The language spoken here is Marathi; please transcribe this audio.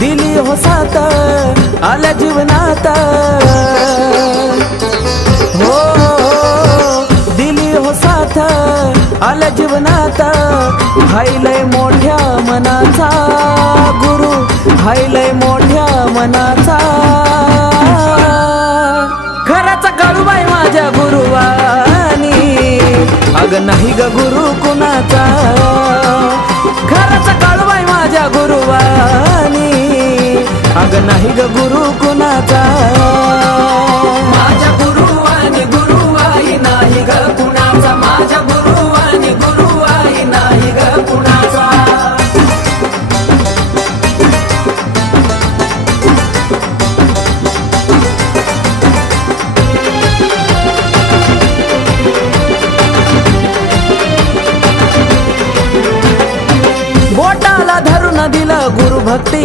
दिली हो साथ आल्या जीवनात, हो दिली हो साथ आल्या जीवनात। हायलय मोठ्या मनाचा गुरु, हायलय मोठ्या मनाचा। खराचा काळूबाई माझ्या गुरुवानी, अग नाही ग गुरु कुणाचा। खराचा काळूबाई माझ्या गुरुवानी, अग नाही ग गुरु कुणाचा। माझ्या गुरुवानी गुरुवाई नाही ग कुणाचा, माझ्या गुरुवानी गुरुवाई नाही ग कुणाचा। बोटाला धरून दिलं गुरु भक्ती,